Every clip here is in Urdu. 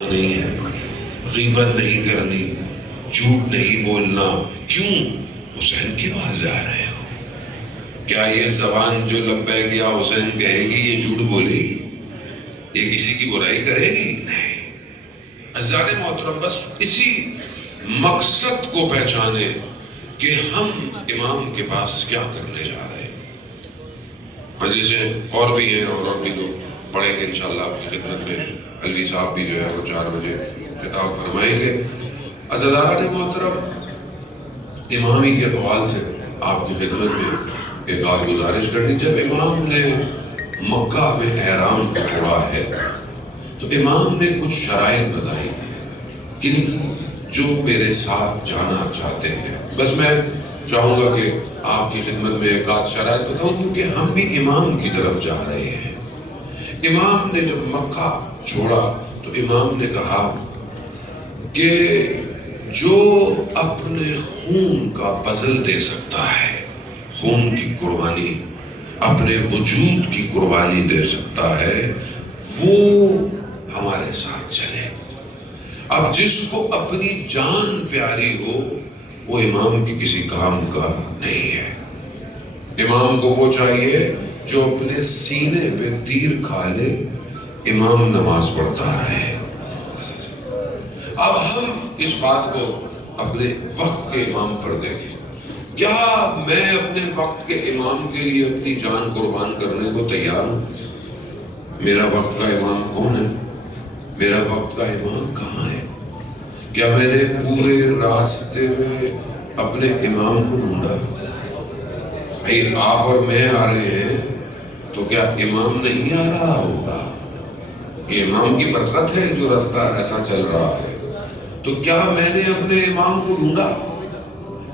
نہیں ہے، غیبت نہیں کرنی، جھوٹ نہیں بولنا۔ کیوں؟ حسین کے پاس جا رہے ہو۔ کیا یہ زبان جو لبیک یا حسین کہے گی یہ جھوٹ بولے گی؟ یہ کسی کی برائی کرے گی؟ نہیں۔ عزیزان محترم، بس اسی مقصد کو پہچانے کہ ہم امام کے پاس کیا کرنے جا رہے ہیں۔ مجلسیں اور بھی ہیں اور بھی لوگ پڑھیں گے انشاءاللہ آپ کی خدمت میں۔ علوی صاحب بھی جو ہے وہ 4 بجے خطاب فرمائیں گے۔ عزیزان محترم، امامی کے حوالے سے آپ کی خدمت میں ایک آدھ گزارش کرنی۔ جب امام نے مکہ میں احرام توڑا ہے تو امام نے کچھ شرائط بتائی کن کی جو میرے ساتھ جانا چاہتے ہیں۔ بس میں چاہوں گا کہ آپ کی خدمت میں ایک آدھ شرائط بتاؤں، کیونکہ ہم بھی امام کی طرف جا رہے ہیں۔ امام نے جب مکہ چھوڑا تو امام نے کہا کہ جو اپنے خون کا بدل دے سکتا ہے، خون کی قربانی، اپنے وجود کی قربانی دے سکتا ہے، وہ ہمارے ساتھ چلے۔ اب جس کو اپنی جان پیاری ہو وہ امام کی کسی کام کا نہیں ہے۔ امام کو وہ چاہیے جو اپنے سینے پہ تیر کھا لے، امام نماز پڑھتا رہے۔ اب ہم اس بات کو اپنے وقت کے امام پر دیکھیں۔ کیا میں اپنے وقت کے امام کے لیے اپنی جان قربان کرنے کو تیار ہوں؟ میرا وقت کا امام کون ہے؟ میرا وقت کا امام کہاں ہے؟ کیا میں نے پورے راستے میں اپنے امام کو ڈھونڈا؟ بھائی آپ اور میں آ رہے ہیں تو کیا امام نہیں آ رہا ہوگا؟ یہ امام کی برکت ہے جو راستہ ایسا چل رہا ہے۔ تو کیا میں نے اپنے امام کو ڈھونڈا؟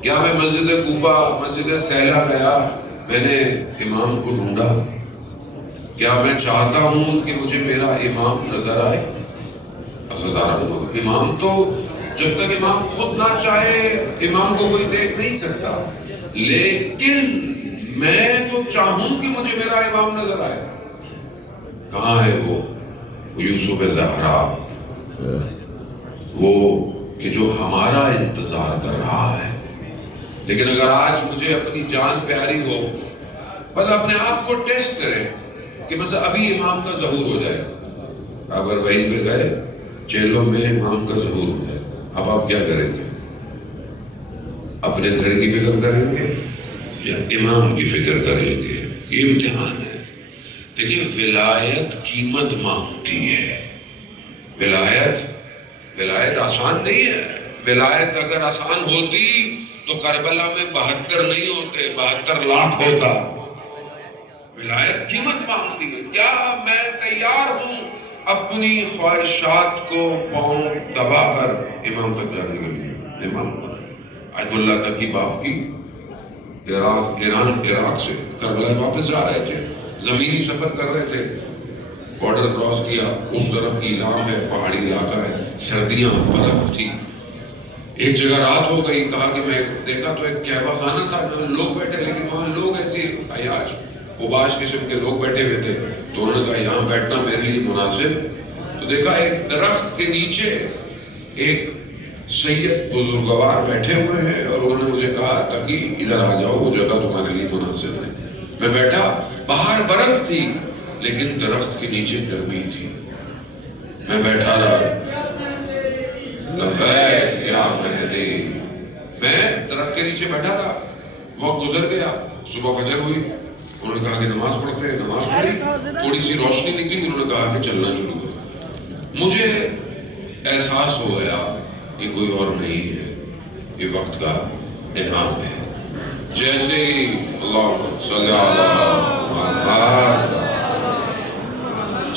کیا میں مسجد کوفہ، مسجد سیلا گیا، میں نے امام کو ڈھونڈا؟ کیا میں چاہتا ہوں کہ مجھے میرا امام نظر آئے؟ امام تو جب تک امام خود نہ چاہے امام کو کوئی دیکھ نہیں سکتا، لیکن میں تو چاہوں کہ مجھے میرا امام نظر آئے۔ کہاں ہے وہ یوسف زہرا، وہ کہ جو ہمارا انتظار کر رہا ہے؟ لیکن اگر آج مجھے اپنی جان پیاری ہو، بس اپنے آپ کو ٹیسٹ کریں کہ مثلا ابھی امام کا ظہور ہو جائے، اگر وہیں پہ گئے چیلوں میں امام کا ظہور ہو جائے، اب آپ کیا کریں گے؟ اپنے گھر کی فکر کریں گے یا امام کی فکر کریں گے؟ یہ امتحان ہے۔ دیکھیں، ولایت قیمت مانگتی ہے۔ ولایت آسان نہیں ہے۔ ولایت اگر آسان ہوتی تو کربلا میں 72 نہیں ہوتے، 72 لاکھ ہوتا۔ ولایت قیمت مانگتی ہے۔ کیا میں تیار ہوں اپنی خواہشات کو پاؤں دبا کر امام تک جانے کے لیے؟ امام آیت اللہ تک کی باف کی، عراق سے کربلا واپس جا رہے تھے، زمینی سفر کر رہے تھے، بارڈر کراس کیا، اس طرف ایلام ہے، پہاڑی علاقہ ہے، سردیاں، برف تھی۔ ایک جگہ رات ہو گئی، کہا کہ میں دیکھا تو ایک کہوہ خانہ تھا جہاں لوگ بیٹھے، لیکن وہاں لوگ ایسی عیاش اوباش قسم کے لوگ بیٹھے ہوئے تھے، تو انہوں نے کہا یہاں بیٹھنا میرے لیے مناسب۔ تو دیکھا ایک درخت کے نیچے ایک سید بزرگوار بیٹھے ہوئے ہیں، اور انہوں نے مجھے کہا تقی ادھر آ جاؤ، وہ جگہ تمہارے لیے مناسب ہے۔ میں بیٹھا، باہر برف تھی لیکن درخت کے نیچے گرمی تھی۔ میں بیٹھا رہا، لبیک یا مہدی، میں درخت کے نیچے بیٹھا رہا۔ وقت گزر گیا، صبح فجر ہوئی، انہوں نے کہا کہ نماز پڑھتے ہیں، نماز پڑھی، تھوڑی سی روشنی نکلی، انہوں نے کہا کہ چلنا شروع کرو۔ مجھے احساس ہو گیا یہ کوئی اور نہیں ہے، یہ وقت کا امام ہے۔ جیسے ہی اللہم صلی اللہ محمد،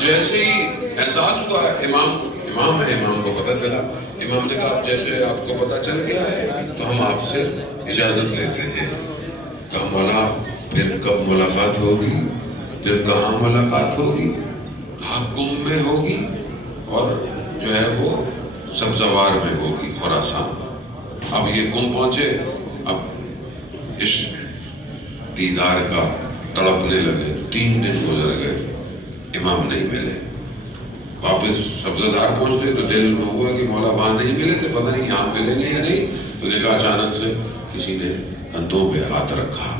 جیسے ہی احساس ہوا امام ہے، امام کو پتہ چلا، امام نے کہا جیسے آپ کو پتہ چل گیا ہے تو ہم آپ سے اجازت لیتے ہیں۔ کہا مولا پھر کب ملاقات ہوگی؟ پھر کہاں ملاقات ہوگی؟ کہا قم میں ہوگی، اور جو ہے وہ سبزوار میں ہوگی، خراسان۔ اب یہ قم پہنچے، اب عشق دیدار کا تڑپنے لگے، 3 دن گزر گئے، امام نہیں ملے، واپس سبزہ پہنچتے تو دل میں ہوا کہ مولا وہاں نہیں ملے تھے، پتہ نہیں یہاں ملیں گے یا نہیں. تو دیکھا اچانک سے کسی نے کندھوں پہ ہاتھ رکھا،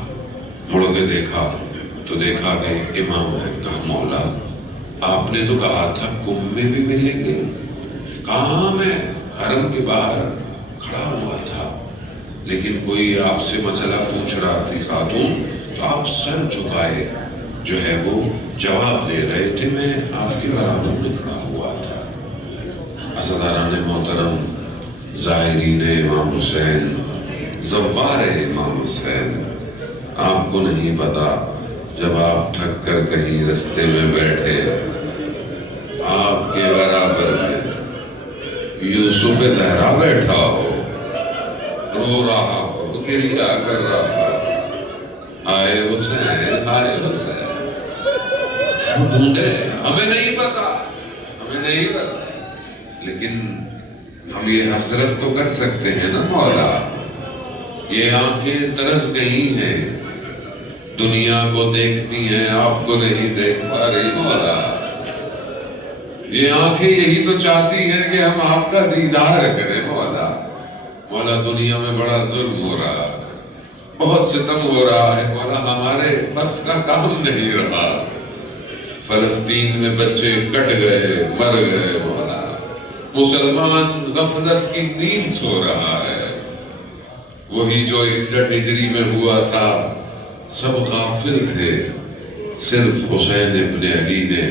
مڑ کے دیکھا تو دیکھا کہ امام ہے. کہا مولا آپ نے تو کہا تھا کنب میں بھی ملیں گے. کہاں میں حرم کے باہر کھڑا ہوا تھا، لیکن کوئی آپ سے مسئلہ پوچھ رہا تھی خاتون، تو آپ سر جھکائے جو ہے وہ جواب دے رہے تھے، میں آپ کے برابر میں کھڑا ہوا تھا. عزاداران محترم، زائرین امام حسین، زوار امام حسین، آپ کو نہیں پتا جب آپ تھک کر کہیں رستے میں بیٹھے، آپ کے برابر میں یوسف زہرا بیٹھا ہو، رو رہا ہو، گریہ کر رہا ہو، ہائے حسین ہائے حسین. ڈھونڈے، ہمیں نہیں پتا، ہمیں نہیں پتا، لیکن ہم یہ حسرت تو کر سکتے ہیں نا مولا. یہ آنکھیں ترس گئی ہیں، دنیا کو دیکھتی ہیں، آپ کو نہیں دیکھ پا رہی مولا. یہ آنکھیں یہی تو چاہتی ہیں کہ ہم آپ کا دیدار کریں مولا. مولا دنیا میں بڑا ظلم ہو رہا، بہت ستم ہو رہا ہے مولا، ہمارے بس کا کام نہیں رہا. فلسطین میں بچے کٹ گئے، مر گئے مولا. مسلمان غفلت کی نیند سو رہا ہے. وہی جو 61 ہجری میں ہوا تھا، سب غافل تھے، صرف حسین ابن علی نے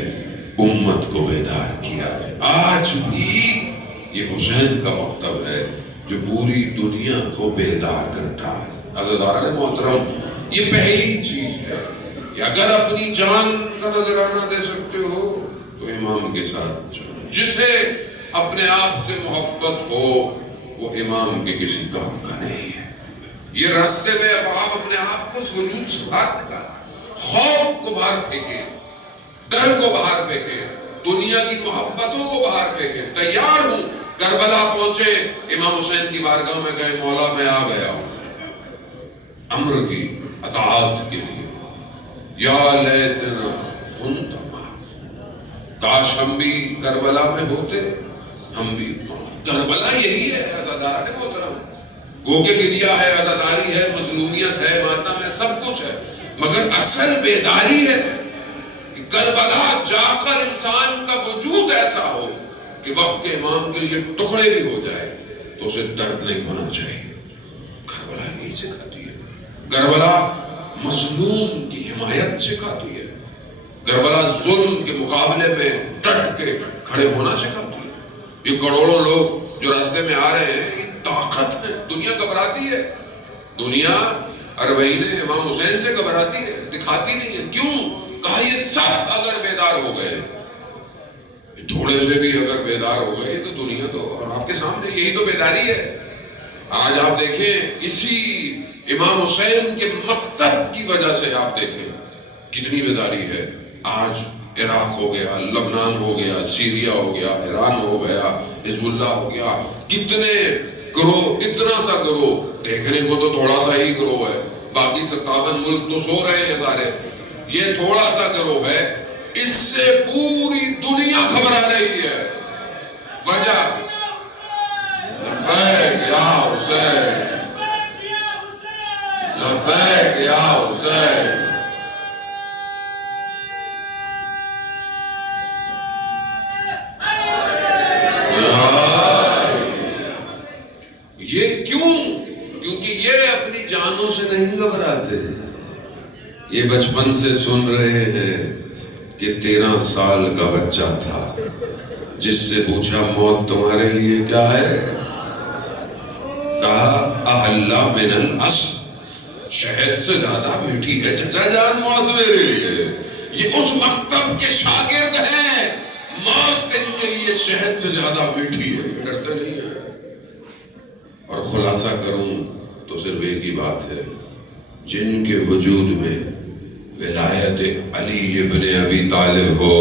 امت کو بیدار کیا ہے. آج بھی یہ حسین کا مکتب ہے جو پوری دنیا کو بیدار کرتا ہے. عزیزان محترم، یہ پہلی چیز ہے کہ اگر اپنی جان کا نذرانہ دے سکتے ہو تو امام کے ساتھ چلو. جسے اپنے آپ سے محبت ہو وہ امام کے کسی کام کا نہیں ہے. یہ راستے میں اب آپ اپنے آپ کو اس وجود سے باہر نکالیں، خوف کو باہر پھینکیں، ڈر کو باہر پھینکیں، دنیا کی محبتوں کو باہر پھینکیں. تیار ہوں، کربلا پہنچے، امام حسین کی بارگاہ میں کہے مولا میں آ گیا ہوں امر کی اطاعت کے لیے. یا لیتنا کنت معہم، کاش ہم بھی کربلا میں ہوتے. ہم بھی کربلا یہی ہے عزاداران محترم. گو کہ گریہ ہے، عزاداری ہے، مظلومیت ہے، ماتم ہے، سب کچھ ہے، مگر اصل بیداری ہے کہ کربلا جا کر انسان کا وجود ایسا ہو کہ وقت امام کے لیے ٹکڑے بھی ہو جائے تو اسے درد نہیں ہونا چاہیے. کربلا یہی سکھاتی ہے. کربلا مظلوم کی حمایت سکھاتی ہے. کربلا ظلم کے مقابلے میں ڈٹ کے کھڑے ہونا سکھاتی ہے. یہ کروڑوں لوگ جو راستے میں آ رہے ہیں، یہ طاقت ہے. دنیا گھبراتی ہے، دنیا اربعین امام حسین سے گھبراتی ہے، دکھاتی نہیں ہے. کیوں؟ کہا یہ سب اگر بیدار ہو گئے، تھوڑے سے بھی اگر بیدار ہو گئے تو دنیا تو اور آپ کے سامنے یہی تو بیداری ہے. آج آپ دیکھیں اسی امام حسین کے مکتب کی وجہ سے آپ دیکھیں کتنی بیداری ہے. آج عراق ہو گیا، لبنان ہو گیا، سیریا ہو گیا، ایران ہو گیا، حزب اللہ ہو گیا، کتنے گروہ، اتنا سا گروہ. دیکھنے کو تو تھوڑا سا ہی گروہ ہے، باقی 57 ملک تو سو رہے ہیں سارے. یہ تھوڑا سا گروہ ہے، اس سے پوری دنیا گھبرا رہی ہے. وجہ لبیک یا حسین، لبیک یا حسین. یہ کیوں؟ کیونکہ یہ اپنی جانوں سے نہیں گھبراتے. یہ بچپن سے سن رہے ہیں کہ 13 سال کا بچہ تھا جس سے پوچھا موت تمہارے لیے کیا ہے؟ کہا احلا من الاسل، شہد سے زیادہ میٹھی ہے چچا جان موت میرے لیے. یہ اس مکتب کے شاگرد ہیں، موت ان کے لیے شہد سے زیادہ میٹھی ہے، ڈرتے نہیں ہیں. اور خلاصہ کروں تو صرف ایک ہی بات ہے، جن کے وجود میں ولایت علی ابن ابی طالب ہو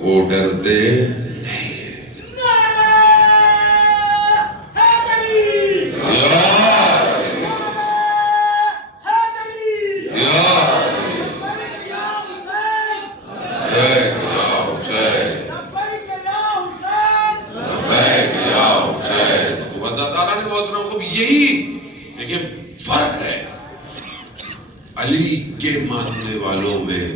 وہ ڈرتے نہیں ہیں. حضرات محترم خوب یہی لیکن فرق ہے علی کے ماننے والوں میں